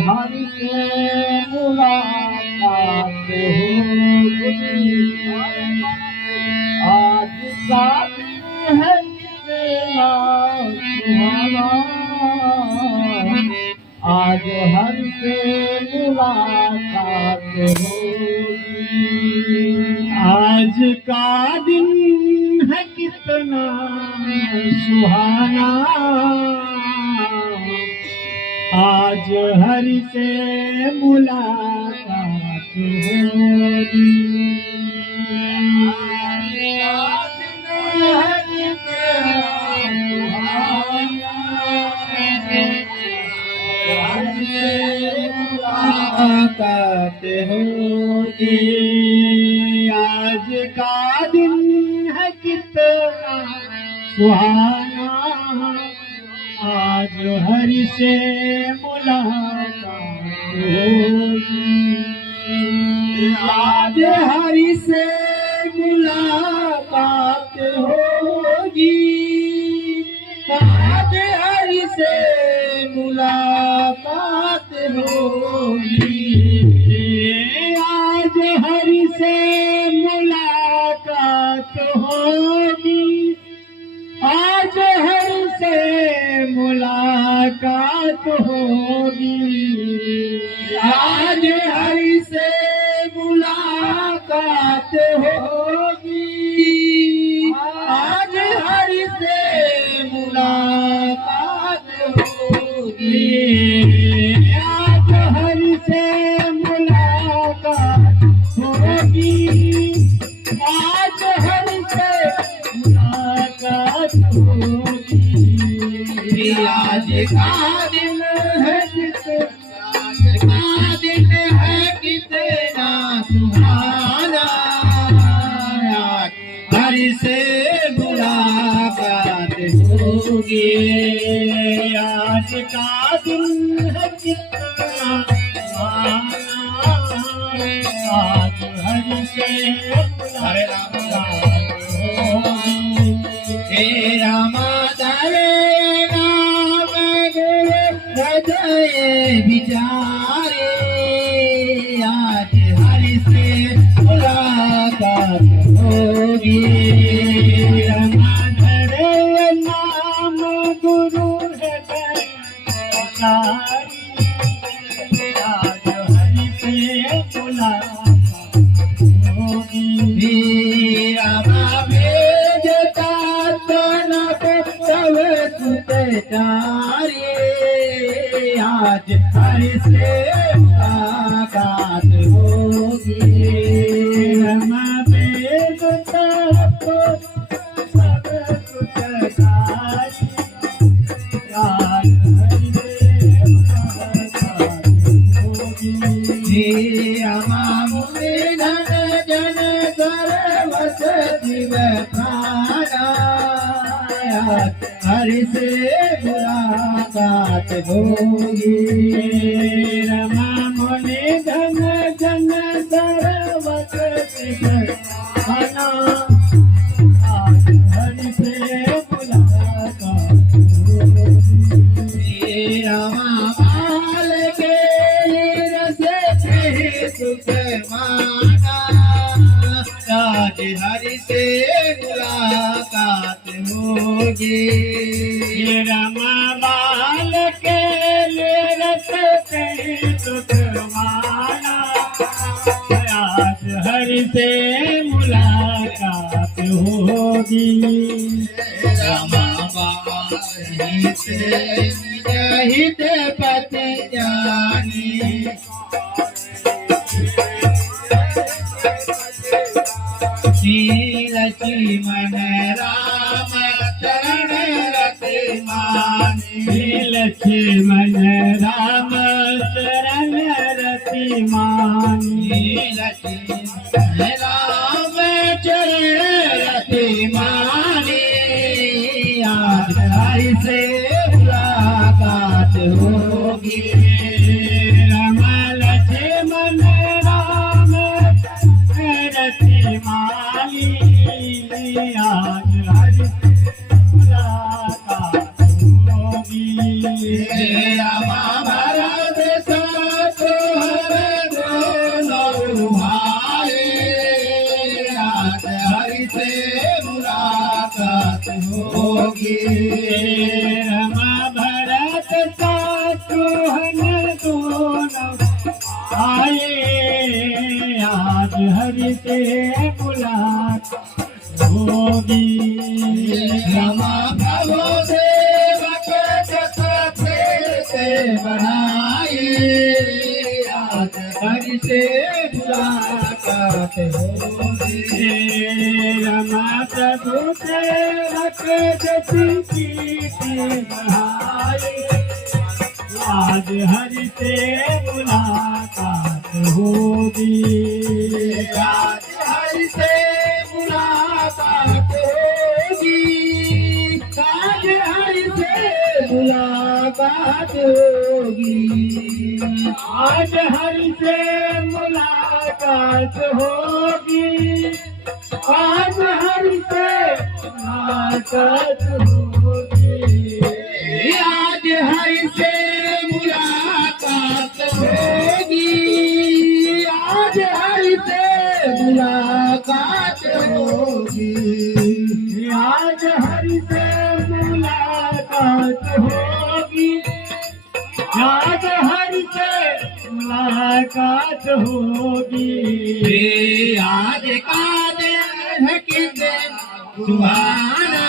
हर से मुलाकात होगी। आज का दिन है कितना सुहाना, आज हर से मुलाकात होगी। आज का दिन है कितना सुहाना, आज हर से मुलाकात होगी। मुलाकात होगी। आज का दिन है कितना सुहाना, आज हर से मुलाकात होगी। आज हर से मुलाकात होगी। आज हर से मुलाकात होगी। आज हर से मुलाकात होगी। आज हर से मुलाकात होगी। आज हर से मुलाकात होगी। आज हर से मुलाकात होगी। आज हर से मुलाकात होगी। आज हर से मुलाकात होगी। आज का दिन है कितना, दिन है कितना सुहाना, हर से मुलाकात होगी। आज का दिन है कितना सुहाना, आज हर से मुलाकात होगी। हे राम हरे राम गुरु हृदय विचारे, आज हर से मुलाकात होगी। राम हरे नाम गुरु हृदय विचारे, आज हर से मुलाकात होगी। राम आज हर से मुलाकात होगी। हम वेद तप सब कुछ सारी, आज हर से मुलाकात होगी। हम मुनि धन जन सर्वस जीव प्राणा, हर से मुलाकात होगी। रमा मुनि धन जन सर्वस जीव प्राणा, आज हर से मुलाकात होगी। रमा बाल के रस सुख माना, आज हर से मुलाकात होगी। रमा बाल के रस सुख माना, आज हर से मुलाकात होगी। रमा बाल से हित पति जानी, लक्ष्मण राम चरण रति मानी, लक्ष्मण राम चरण रति मानी, लक्ष्मण राम चरण रति मानी, आज हर से मुलाकात होगी। राम लक्ष्मण राम रति मानी, आज हर मुलाकात होगी। राम भरत हरि से मुलाकात होगी। रमा प्रभु सेवक जगत से बनाई, आज हरि से मुलाकात होगी। रमा प्रभु सेवक जगत बढ़ाई, आज हरि से मुलाकात होगी। आज हरि से मुलाकात होगी, आज हरि से मुलाकात होगी। आज हरि से मुलाकात होगी, आज हरि से मुलाकात होगी। आज हरि से मुलाकात होगी, आज हरि से मुलाकात होगी। आज हरि से मुलाकात होगी, आज हरि से मुलाकात होगी। आज का दिन है कि दिन सुहाना,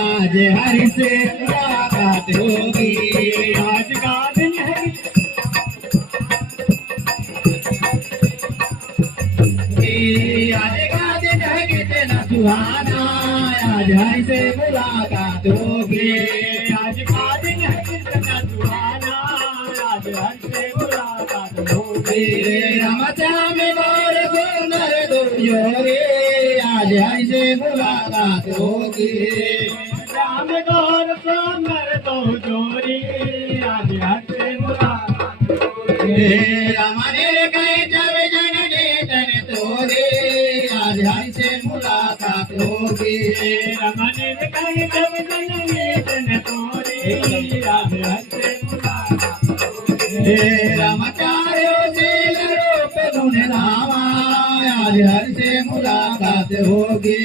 आज हरि से मुलाकात होगी। आज का दिन है आज का दिन है कि दिन सुहाना, आज हरि से मुलाकात होगी। आज का दिन है कितना सुहाना, आज हरि से मुलाकात होगी। राम गौर सुंदर दुर्योरे, आज हरि से मुलाकात होगी। राम गौर सोमर दो जोरी, आज हरि से मुलाकात होगी। रमने कई जब जननी तन तोरे, आज हरि से मुलाकात होगी। रमने कहीं जब जननी तन तोरी, आज हरि से मुलाकात होगी। रामाचार्यो से रूप गुण रामा, आज हरि से मुलाकात होगी।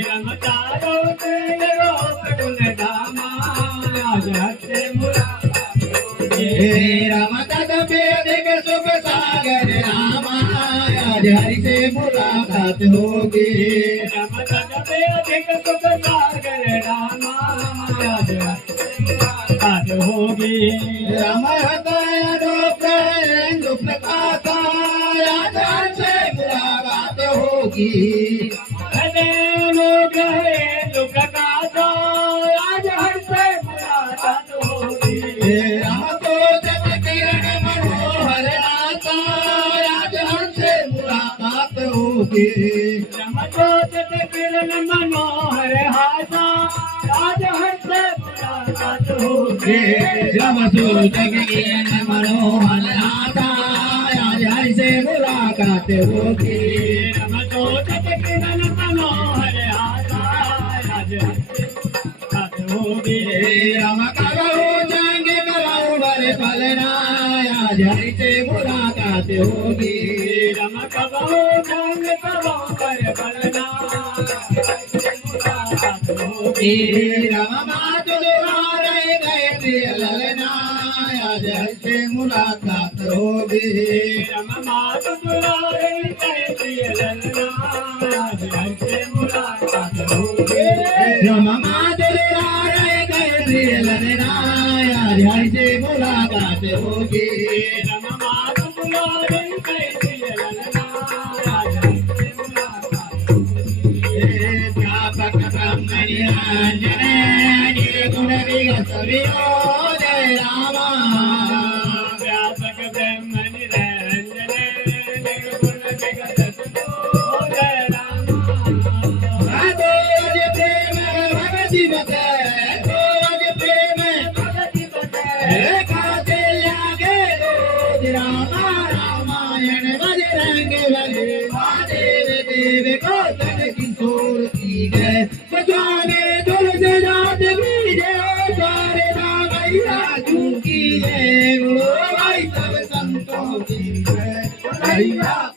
रमचारो तेरे रूप गुण धामा, आज हरि से मुलाकात होगी। राम तद वेदिक सुख सागर रामा, आज हरि से मुलाकात होगी। रम तद वेदिक सुख सागर रामा, आज हरि से मुलाकात होगी। राम दुख प्रकाशा, आज हरि से मुलाकात होगी। अरे लोग है दुख का तो, आज हरि से मुलाकात होगी। राम तो जग किरण मनोहर आता, आज हरि से मुलाकात होगी। रम तो जग किरण मनोहर हासा, आज हरि से मुलाकात होगी। राम तो जग किरण मनोहर आता, आज हरि से मुलाकात होगी। रम तो जग किरण मनोहर हासा, आज हरि से मुलाकात होगी। राम करो जंग करो बर फलना, आज हरि से मुलाकात होगी। रम कबो जंग कबो कर बलना, मुलाकात होगी। राम मात दुआरे गए प्रिय ललना, आज हरि से मुलाकात होगी। रम मात दुलारे गए प्रिय ललना, आज हरि से मुलाकात होगी। राम मात दुआरे गए प्रिय ललना, आज हरि से मुलाकात होगी। रम मात दुलारे गए प्रिय ललना, आज हरि से मुलाकात होगी। व्यापक ब्रह्म निरंजन निर्गुण विगत विरोधय रामा, व्यापक ब्रह्म निरंजन निर्गुण विगत विरोधय रामा। भगवद प्रेम भगवती बत, भगवद प्रेम भगति बतै, खाते लागे रोज रामा। रामायण बजरंग बली, महादेव देव को तन किशोर की जय। बचावे तुलसी रात की जय, सारे रामैया की जय। भाई सब संतों की जय।